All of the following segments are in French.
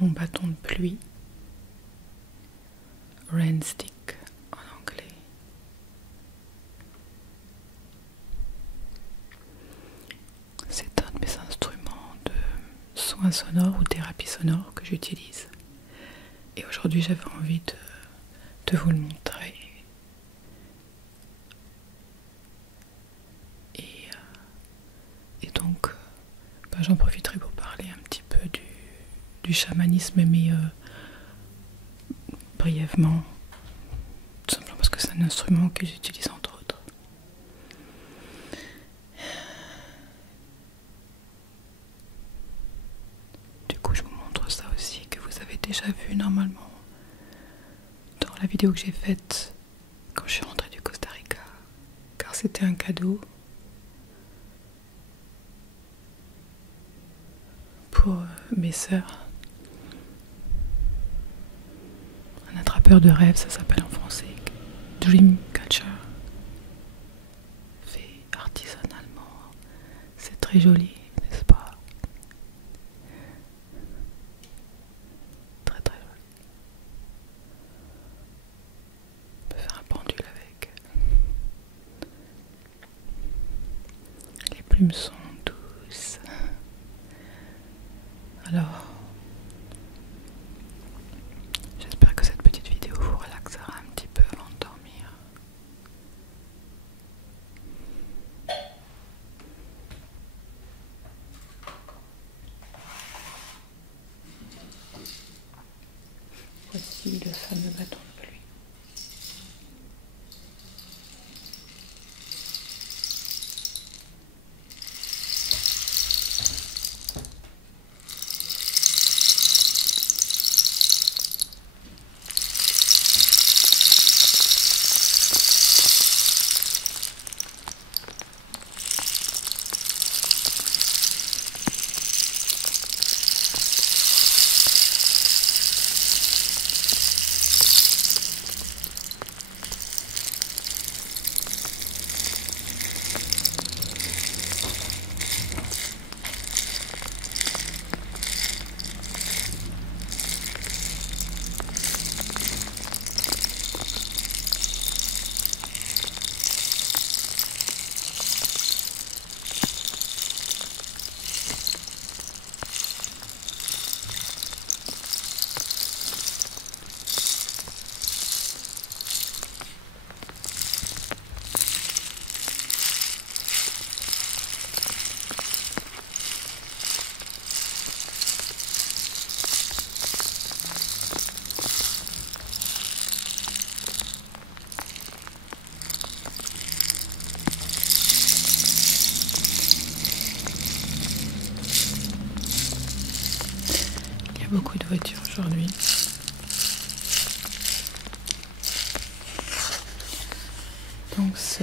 mon bâton de pluie, rain stick en anglais. C'est un de mes instruments de soins sonores ou thérapie sonore que j'utilise. Et aujourd'hui j'avais envie de vous le montrer. Et donc j'en profiterai pour parler un petit peu du chamanisme, mais brièvement, tout simplement parce que c'est un instrument que j'utilise entre autres. Du coup je vous montre ça aussi, que vous avez déjà vu normalement dans la vidéo que j'ai faite quand je suis rentrée du Costa Rica, car c'était un cadeau pour mes sœurs. Un attrapeur de rêves, ça s'appelle en français Dream Catcher, fait artisanalement. C'est très joli, n'est-ce pas? Très très joli. On peut faire un pendule avec. Les plumes sont douces. Alors, j'espère que cette petite vidéo vous relaxera un petit peu avant de dormir. Voici le fameux bâton de pluie. Il y a beaucoup de voitures aujourd'hui. Donc ce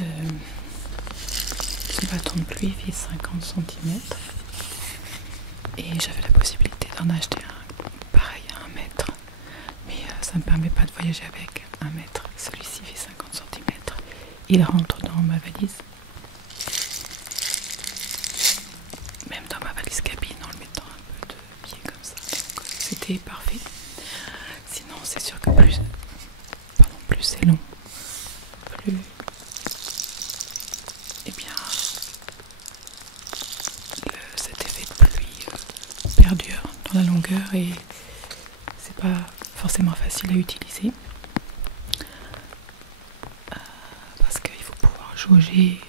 bâton de pluie fait 50 cm et j'avais la possibilité d'en acheter un pareil à 1 mètre, mais ça ne me permet pas de voyager avec 1 mètre. Celui-ci fait 50 cm. Il rentre dans ma valise, même dans ma valise cabine, en le mettant un peu de pied comme ça. Donc c'était parfait. Sinon c'est sûr que plus c'est long, plus cet effet de pluie perdure dans la longueur et c'est pas forcément facile à utiliser parce qu'il faut pouvoir jauger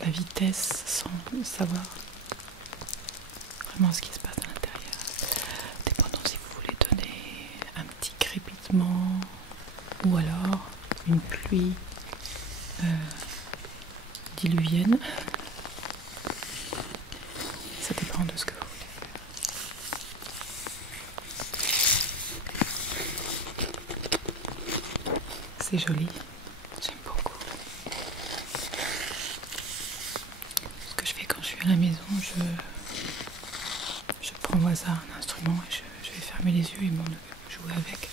la vitesse sans savoir vraiment ce qui se passe à l'intérieur, dépendant si vous voulez donner un petit crépitement ou alors une pluie diluvienne. Ça dépend de ce que vous voulez. C'est joli, j'aime beaucoup. Ce que je fais quand je suis à la maison, je prends au hasard un instrument et je vais fermer les yeux et jouer avec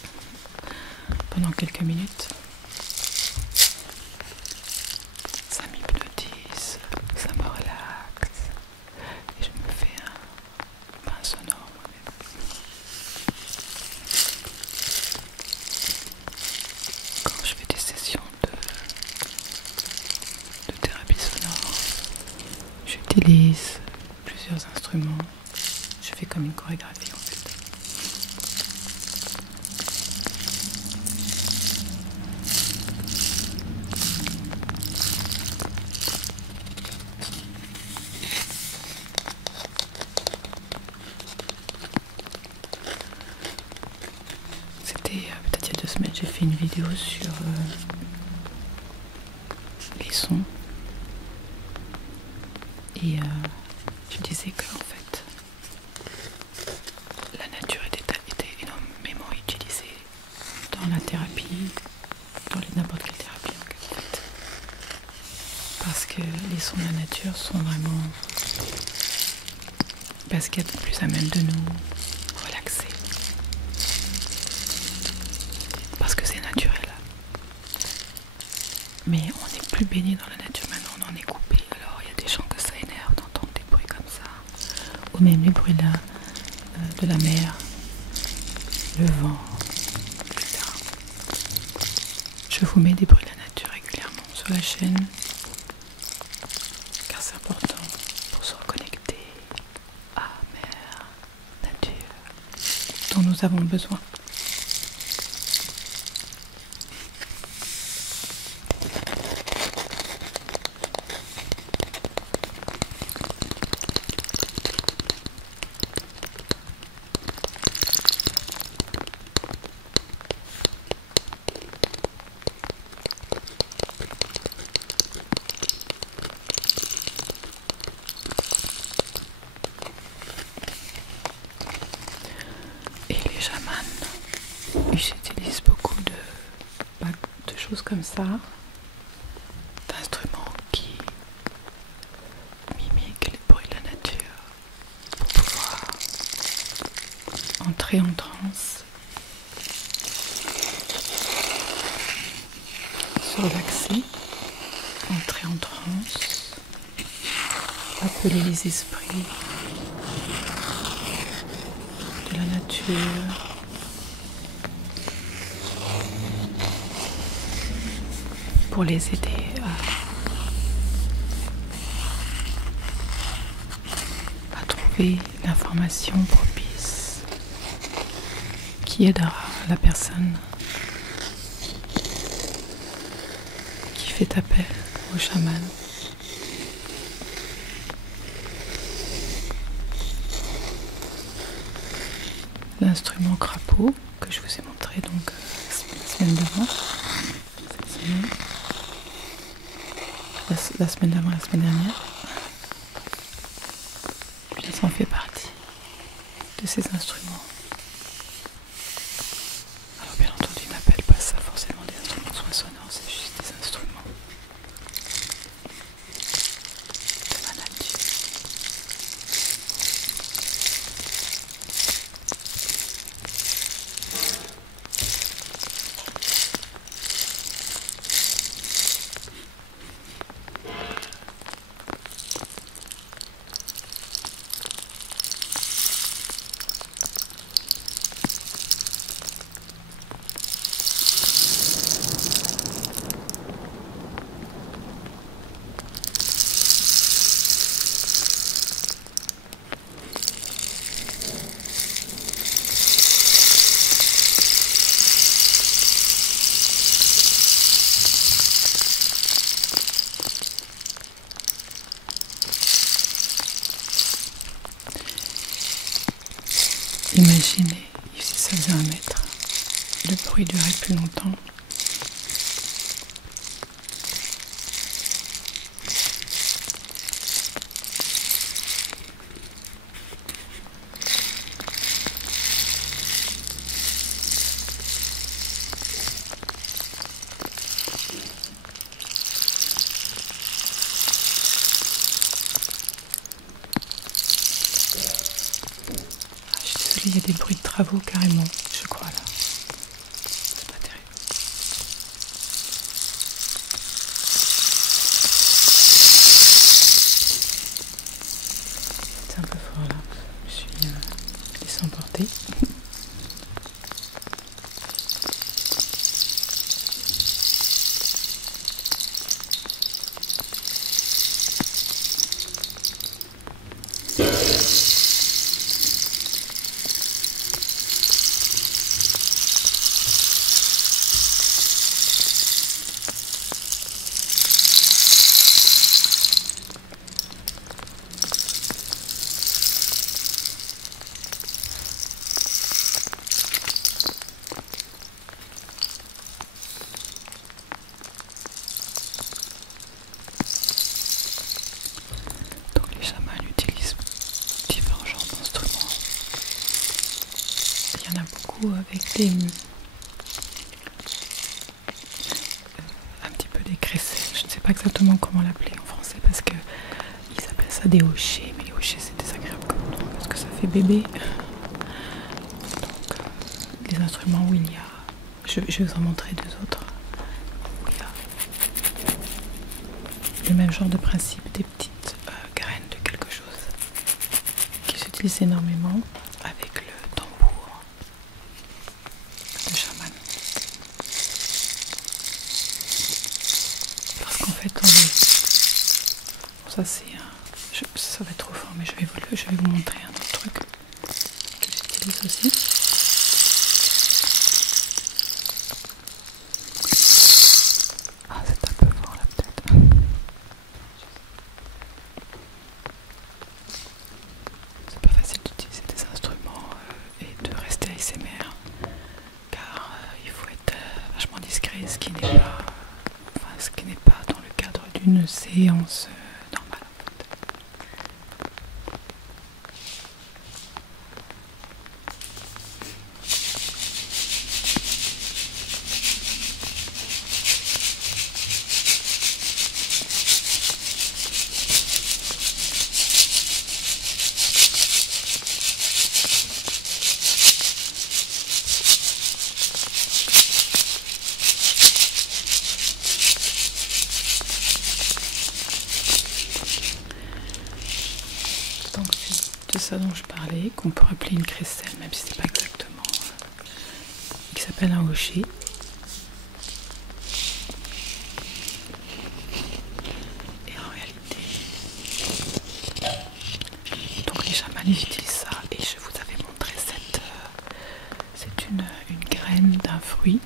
pendant quelques minutes. Ça m'hypnotise, ça me relaxe et je me fais un bain sonore moi-même. fais comme une chorégraphie en fait. C'était peut-être il y a 2 semaines, j'ai fait une vidéo sur les sons et je disais que en fait la nature était énormément utilisée dans la thérapie, dans n'importe quelle thérapie en fait. Parce que les sons de la nature sont vraiment ce qu'il y a de plus à même de nous relaxer. Parce que c'est naturel. Mais on n'est plus baigné dans la nature maintenant, on en est coupé. Alors il y a des gens que ça énerve d'entendre des bruits comme ça. Ou même les bruits de la mer, le vent, etc. Je vous mets des bruits de la nature régulièrement sur la chaîne. Car c'est important pour se reconnecter à mer, nature, dont nous avons besoin. J'utilise beaucoup de choses comme ça, d'instruments qui mimiquent les bruits de la nature pour pouvoir entrer en transe, se relaxer, entrer en transe, appeler les esprits de la nature. Pour les aider à trouver l'information propice qui aidera la personne qui fait appel au chaman. L'instrument crapaud que je vous ai montré donc la semaine d'avant, cette semaine. La semaine d'avant, la semaine dernière. Ça en fait partie de ces instruments. Alors bien entendu, ils n'appellent pas ça forcément des instruments de soins sonores, c'est juste des instruments de la nature. Imaginez si ça faisait 1 mètre, le bruit durait plus longtemps. Il y a des bruits de travaux carrément, je crois là. C'est pas terrible. C'est un peu fort là. Je suis laissée emporter. beaucoup avec des un petit peu des crécelles. Je ne sais pas exactement comment l'appeler en français parce que ils appellent ça des hochets, mais les hochets c'est désagréable comme nom parce que ça fait bébé. Donc les instruments où il y a, je vais vous en montrer deux autres où il y a le même genre de principe, des petites graines de quelque chose qui s'utilisent énormément avec le tambour de chaman. Parce qu'en fait, bon, ça c'est ça va être trop fort, mais je vais vous montrer un autre truc que j'utilise aussi. Ah, c'est un peu fort là peut-être. C'est pas facile d'utiliser des instruments et de rester ASMR car il faut être vachement discret, ce qui n'est pas dans le cadre d'une séance normale en fait. Donc c'est de ça dont je parlais, qu'on peut appeler une crécelle, même si c'est pas exactement, qui s'appelle un hocher. Et en réalité, donc les chamans ils utilisent ça, et je vous avais montré c'est une graine d'un fruit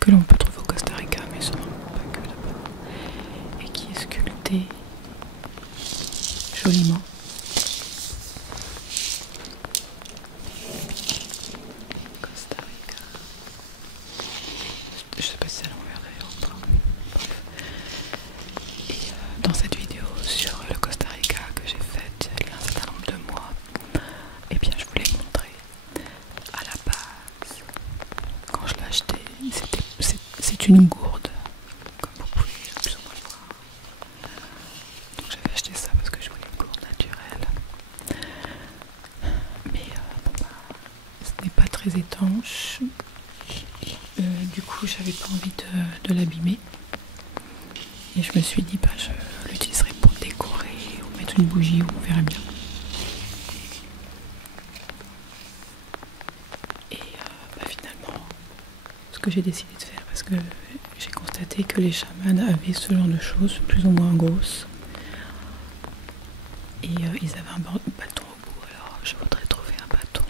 que l'on peut trouver au Costa Rica, mais sûrement pas que là-bas, et qui est sculptée joliment. Costa Rica. Je sais pas si c'est à l'envers d'ailleurs ou pas. Bref. Et dans cette vidéo sur le Costa Rica que j'ai faite il y a un certain nombre de mois, et bien je voulais montrer à la base, quand je l'ai acheté, c'est une gourde, comme vous pouvez plus ou moins le voir. Donc j'avais acheté ça parce que je voulais une gourde naturelle. Mais bon bah, ce n'est pas très étanche. Du coup j'avais pas envie de l'abîmer. Et je me suis dit bah je l'utiliserai pour décorer ou mettre une bougie, ou on verra bien. Et bah finalement, ce que j'ai décidé de faire, parce que j'ai constaté que les chamans avaient ce genre de choses, plus ou moins grosses. Et ils avaient un bâton au bout, alors je voudrais trouver un bâton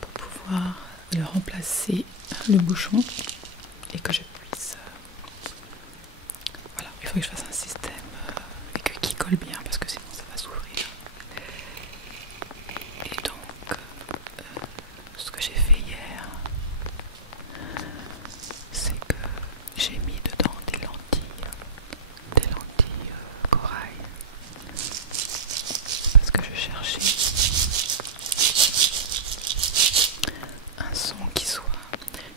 pour pouvoir le remplacer le bouchon et que je puisse voilà, il faut que je fasse un système qui colle bien parce que sinon ça va s'ouvrir. Et donc ce que j'ai fait hier, c'est que j'ai mis dedans des lentilles corail, parce que je cherchais un son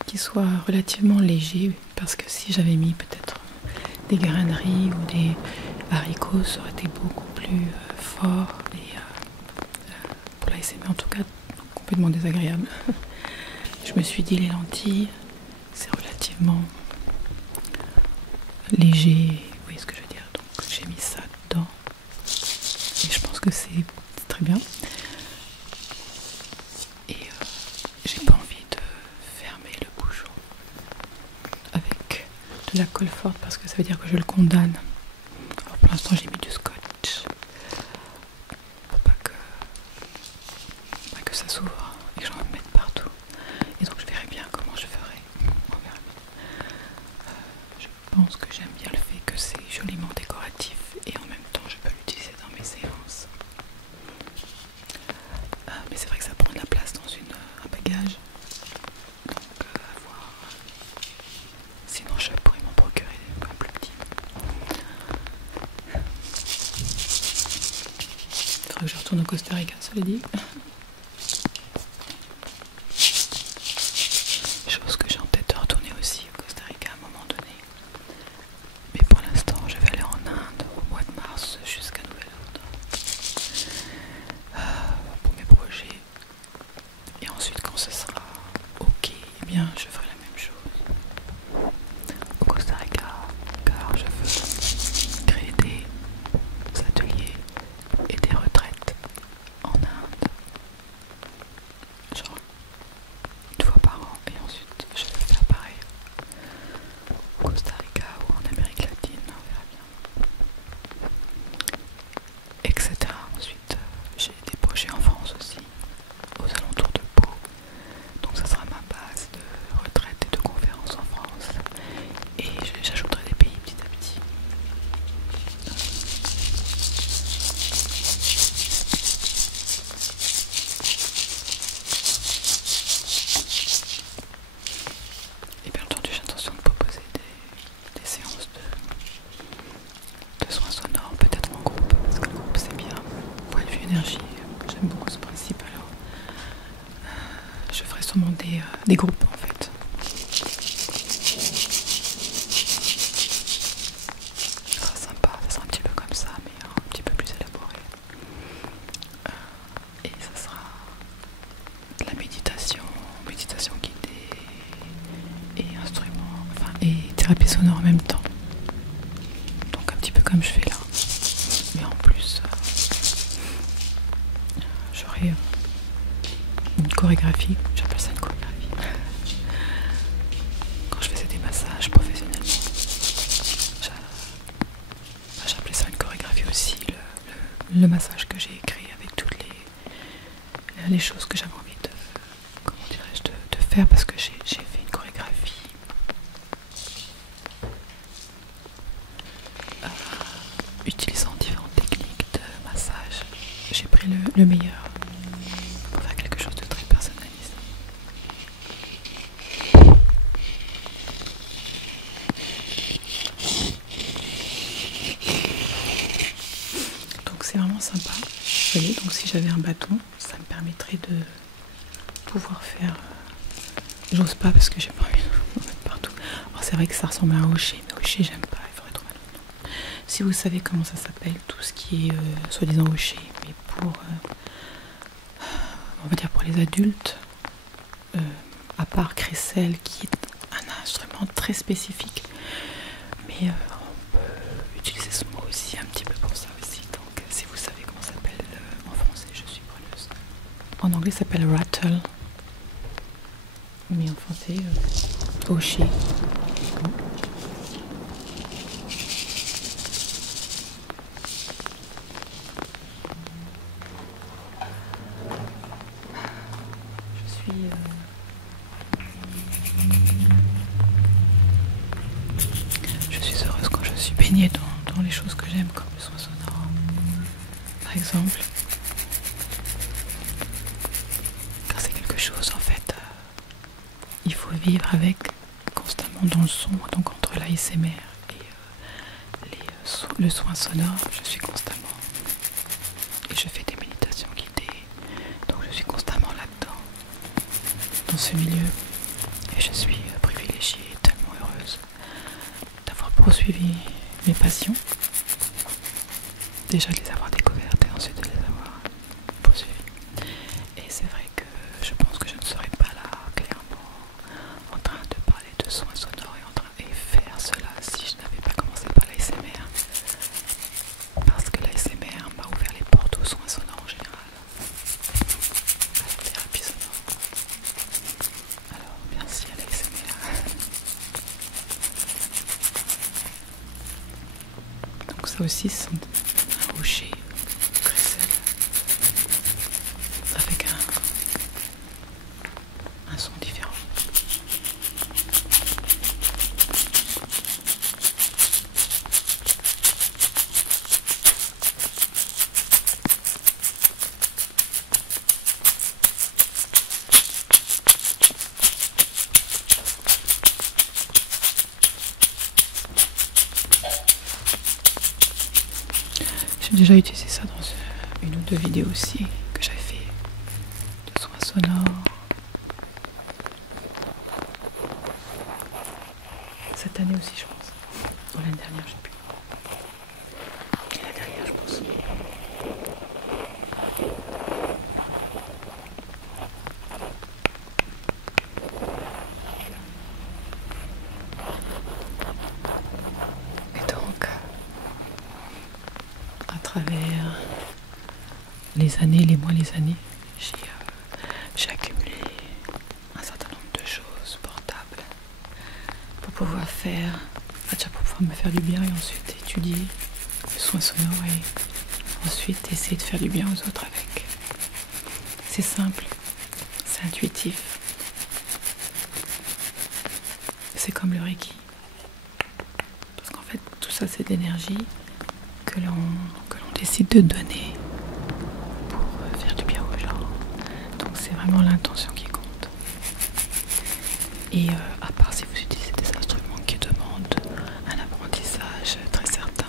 qui soit relativement léger, parce que si j'avais mis peut-être des graineries ou des haricots, ça aurait été beaucoup plus fort et pour l'ASMR en tout cas complètement désagréable. Je me suis dit les lentilles c'est relativement léger, vous voyez ce que je veux dire, donc j'ai mis ça dedans et je pense que c'est très bien. Et j'ai pas envie de fermer le bouchon avec de la colle forte parce que ça veut dire que je le condamne. Alors pour l'instant j'ai mis du scotch pour pas que ça s'ouvre et que j'en mette partout. Et donc je verrai bien comment je ferai. On verra bien. Je pense que j'aime bien le fait que c'est joliment décoratif et en même temps je peux l'utiliser dans mes séances. Mais c'est vrai que ça prend de la place dans un bagage. Donc à voir. Sinon je pourrais m'en procurer un plus petit. Il faudrait que je retourne au Costa Rica, ça le dit. d'énergie. J'aime beaucoup ce principe. Alors, je ferai sûrement des groupes en fait. Ça sera sympa, ça sera un petit peu comme ça, mais un petit peu plus élaboré. Et ça sera de la méditation, méditation guidée et instruments, enfin, et thérapie sonore en même temps. Donc un petit peu comme je fais là. Mais en plus, j'aurai une chorégraphie, j'appelle ça une chorégraphie. Quand je faisais des massages professionnellement, j'appelais ça une chorégraphie aussi, le massage que j'ai écrit avec toutes les choses que j'avais envie de, comment dirais-je, de faire, parce que j'ai fait une chorégraphie utilisant différentes techniques de massage. J'ai pris le meilleur pour faire quelque chose de très personnalisé. Donc c'est vraiment sympa. Vous voyez, donc si j'avais un bâton, ça me permettrait de pouvoir faire... J'ose pas parce que j'ai pas envie de mettre partout. Alors c'est vrai que ça ressemble à un hocher, mais hocher j'aime pas, il faudrait trouver un autre nom. Si vous savez comment ça s'appelle, tout ce qui est soi-disant hocher, mais pour... on va dire pour les adultes, à part Crécelle qui est un instrument très spécifique, mais on peut utiliser ce mot aussi un petit peu pour ça aussi. Donc si vous savez comment ça s'appelle en français, je suis preneuse. En anglais ça s'appelle rattle, mais en français hocher. Je suis heureuse quand je suis baignée dans les choses que j'aime, comme le son sonore, par exemple. Car c'est quelque chose, en fait, il faut vivre avec constamment dans le son. Donc entre l'ASMR et le soin sonore, je suis constamment. Et je fais des méditations guidées, donc je suis constamment là-dedans, dans ce milieu. Et je suis privilégiée, tellement heureuse d'avoir poursuivi mes passions. Déjà de les avoir découvertes et ensuite de les avoir poursuivies. Et c'est vrai que je pense que je ne serais pas là, clairement, en train de parler de soins sonores et faire cela si je n'avais pas commencé par l'ASMR. Parce que l'ASMR m'a ouvert les portes aux soins sonores en général, à la thérapie sonore. Alors merci à l'ASMR. Donc ça aussi c'est un rocher Crécelle avec un son différent. J'ai déjà utilisé ça dans une ou deux vidéos aussi que j'avais fait de soins sonores. Cette année aussi je pense. Ou l'année dernière je sais plus. Et la dernière je pense. Et donc à travers les années, les mois, les années, j'ai accumulé un certain nombre de choses portables pour pouvoir faire, déjà pour pouvoir me faire du bien et ensuite étudier le soin sonore et ensuite essayer de faire du bien aux autres avec. C'est simple, c'est intuitif, c'est comme le Reiki. Parce qu'en fait tout ça c'est de l'énergie que l'on décide de donner pour faire du bien aux gens. Donc c'est vraiment l'intention qui compte. Et à part si vous utilisez des instruments qui demandent un apprentissage très certain,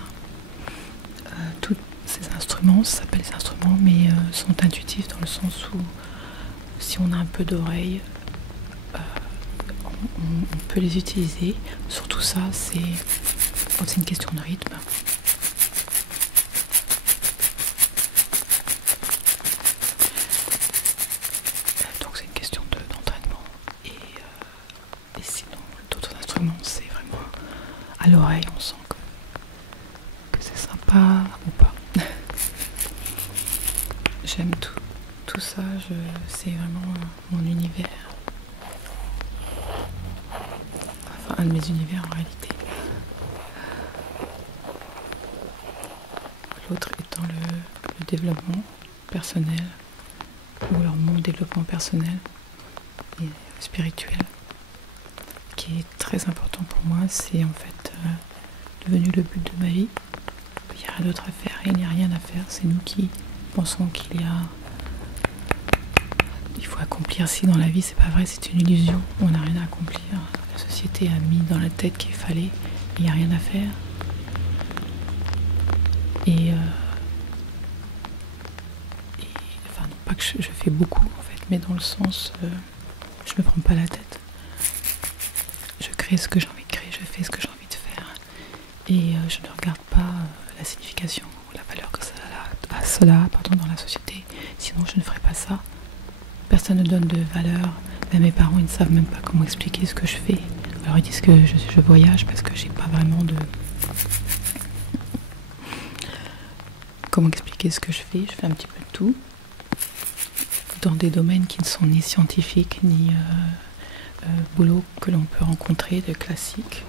tous ces instruments instruments, ça s'appelle des instruments, mais sont intuitifs dans le sens où si on a un peu d'oreille, on peut les utiliser. Surtout ça, c'est quand c'est une question de rythme. Donc c'est une question d'entraînement. Et sinon, d'autres instruments, c'est vraiment à l'oreille, on sent que c'est sympa ou pas. J'aime tout ça, c'est vraiment mon univers. Enfin, un de mes univers en réalité. L'autre étant le développement personnel, ou alors mon développement personnel et spirituel, qui est très important pour moi. C'est en fait devenu le but de ma vie. Il n'y a rien d'autre à faire, il n'y a rien à faire. C'est nous qui pensons il faut accomplir ci dans la vie. C'est pas vrai, c'est une illusion. On n'a rien à accomplir. La société a mis dans la tête qu'il fallait, il n'y a rien à faire. Et enfin, non pas que je fais beaucoup en fait, mais dans le sens, je me prends pas la tête. Je crée ce que j'ai envie de créer, je fais ce que j'ai envie de faire, et je ne regarde pas la signification ou la valeur que cela a dans la société. Sinon, je ne ferais pas ça. Personne ne donne de valeur. Même mes parents, ils ne savent même pas comment expliquer ce que je fais. Alors ils disent que je voyage parce que j'ai pas vraiment de... Comment expliquer ce que je fais? Je fais un petit peu de tout, dans des domaines qui ne sont ni scientifiques, ni boulot que l'on peut rencontrer, de classique.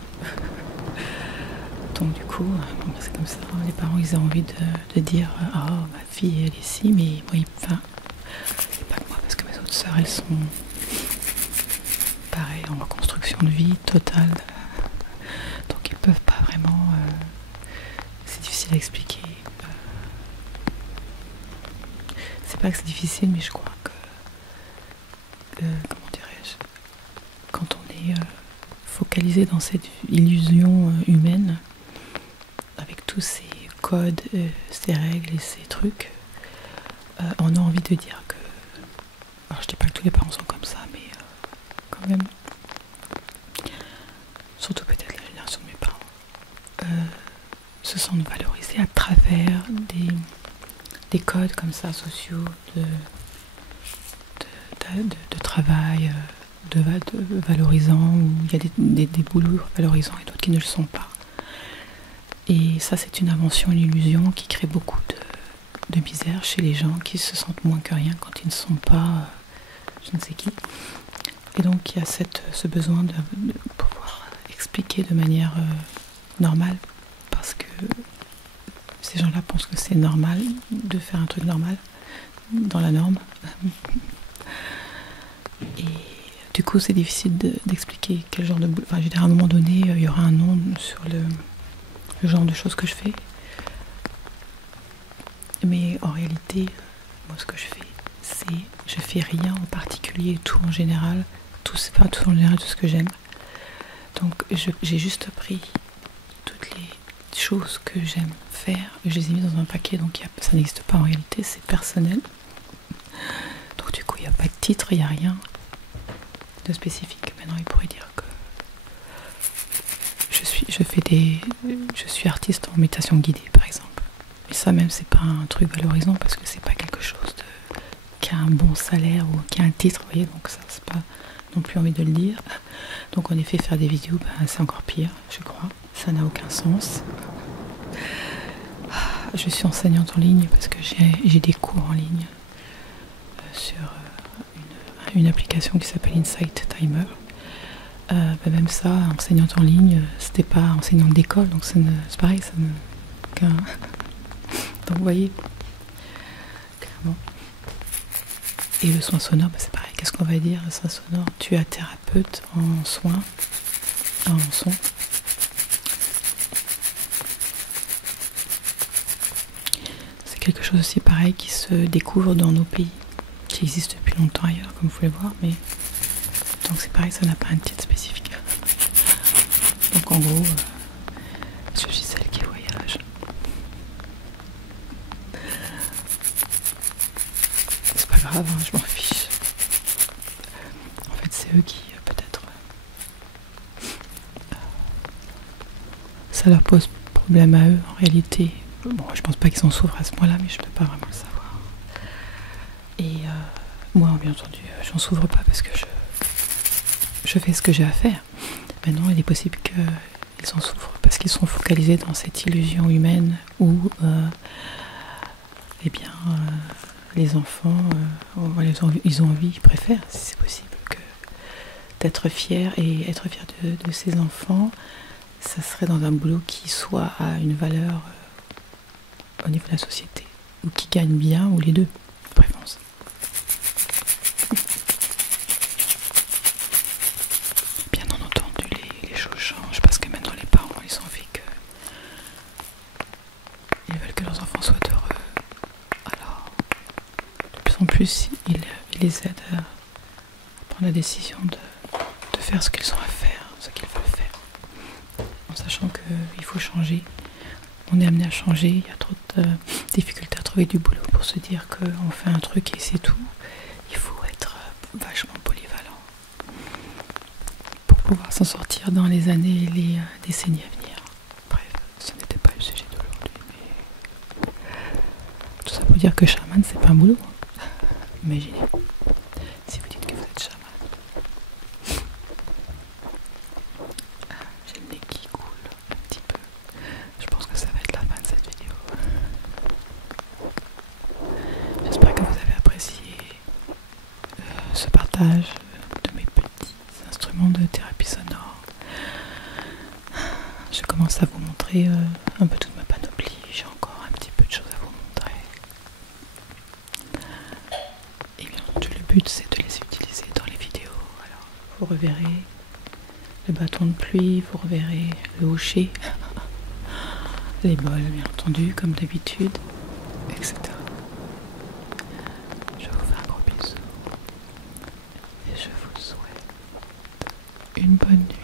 Donc du coup, bon, c'est comme ça. Les parents, ils ont envie de dire « Oh, ma fille, elle est ici », mais moi, enfin, c'est pas que moi, parce que mes autres sœurs, elles sont pareil, en reconstruction de vie totale. Donc ils peuvent pas vraiment... c'est difficile à expliquer. C'est pas que c'est difficile, mais je crois que... comment dirais-je, quand on est focalisé dans cette illusion humaine, avec tous ces codes, ces règles et ces trucs, on a envie de dire que... Alors je dis pas que tous les parents sont comme ça, mais quand même, surtout peut-être la génération de mes parents, se sentent valorisés à travers des codes comme ça, sociaux, de travail, de valorisants, où il y a des boulots valorisants et d'autres qui ne le sont pas. Et ça, c'est une invention, une illusion qui crée beaucoup de misère chez les gens qui se sentent moins que rien quand ils ne sont pas je ne sais qui. Et donc il y a ce besoin de pouvoir expliquer de manière normale, parce que ces gens-là pensent que c'est normal de faire un truc normal, dans la norme. Et du coup c'est difficile d'expliquer quel genre de... Enfin, je veux dire, à un moment donné, il y aura un nom sur le genre de choses que je fais. Mais en réalité, moi ce que je fais, c'est... Je fais rien en particulier, tout en général, tout en général, tout ce que j'aime. Donc j'ai juste pris toutes les choses que j'aime faire, je les ai mis dans un paquet, donc ça n'existe pas en réalité, c'est personnel. Donc du coup il n'y a pas de titre, il n'y a rien de spécifique. Maintenant il pourrait dire que je suis artiste en méditation guidée par exemple. Et ça même c'est pas un truc valorisant parce que c'est pas quelque chose qui a un bon salaire ou qui a un titre, vous voyez, donc ça c'est pas non plus envie de le dire. Donc en effet faire des vidéos, c'est encore pire, je crois. Ça n'a aucun sens. Je suis enseignante en ligne parce que j'ai des cours en ligne sur une application qui s'appelle Insight Timer. Même ça, enseignante en ligne, c'était pas enseignante d'école, donc c'est pareil, ça ne... Donc vous voyez, clairement. Et le soin sonore, c'est pareil, qu'est-ce qu'on va dire, le soin sonore? Tu es thérapeute en soins, en son. C'est quelque chose aussi pareil qui se découvre dans nos pays, qui existe depuis longtemps ailleurs, comme vous pouvez le voir, mais donc c'est pareil, ça n'a pas un titre spécifique. Donc en gros, je suis celle qui voyage. grave, hein, je m'en fiche. En fait, c'est eux qui, peut-être, ça leur pose problème à eux, en réalité. Bon, je pense pas qu'ils en souffrent à ce point-là, mais je peux pas vraiment le savoir. Et moi, bien entendu, j'en souffre pas parce que je fais ce que j'ai à faire. Maintenant, il est possible qu'ils en souffrent parce qu'ils sont focalisés dans cette illusion humaine où, eh bien, les enfants, ils ont envie, ils préfèrent, si c'est possible, que d'être fiers et être fiers de ces enfants, ça serait dans un boulot qui soit à une valeur au niveau de la société, ou qui gagne bien, ou les deux, de préférence. Bien entendu, les choses changent parce que maintenant les parents, ils ont envie que ils veulent que leurs enfants soient heureux. Alors, de plus en plus, ils les aident à prendre la décision de faire ce qu'ils ont à faire, ce qu'ils veulent faire, en sachant qu'il faut changer. On est amené à changer, il y a trop de difficultés à trouver du boulot pour se dire qu'on fait un truc et c'est tout. Il faut être vachement polyvalent pour pouvoir s'en sortir dans les années et les décennies à venir. Bref, ce n'était pas le sujet d'aujourd'hui, mais tout ça pour dire que chaman, c'est pas un boulot. Imaginez, si vous dites que vous êtes chaman. J'ai le nez qui coule un petit peu. Je pense que ça va être la fin de cette vidéo. J'espère que vous avez apprécié ce partage de mes petits instruments de thérapie sonore. Je commence à vous montrer un peu toute ma panoplie. J'ai encore un petit peu de choses à vous montrer. Et bien entendu, le but c'est de les utiliser dans les vidéos. Alors, vous reverrez le bâton de pluie, vous reverrez le hocher, les bols bien entendu, comme d'habitude, etc. Je vous fais un gros bisou et je vous souhaite une bonne nuit.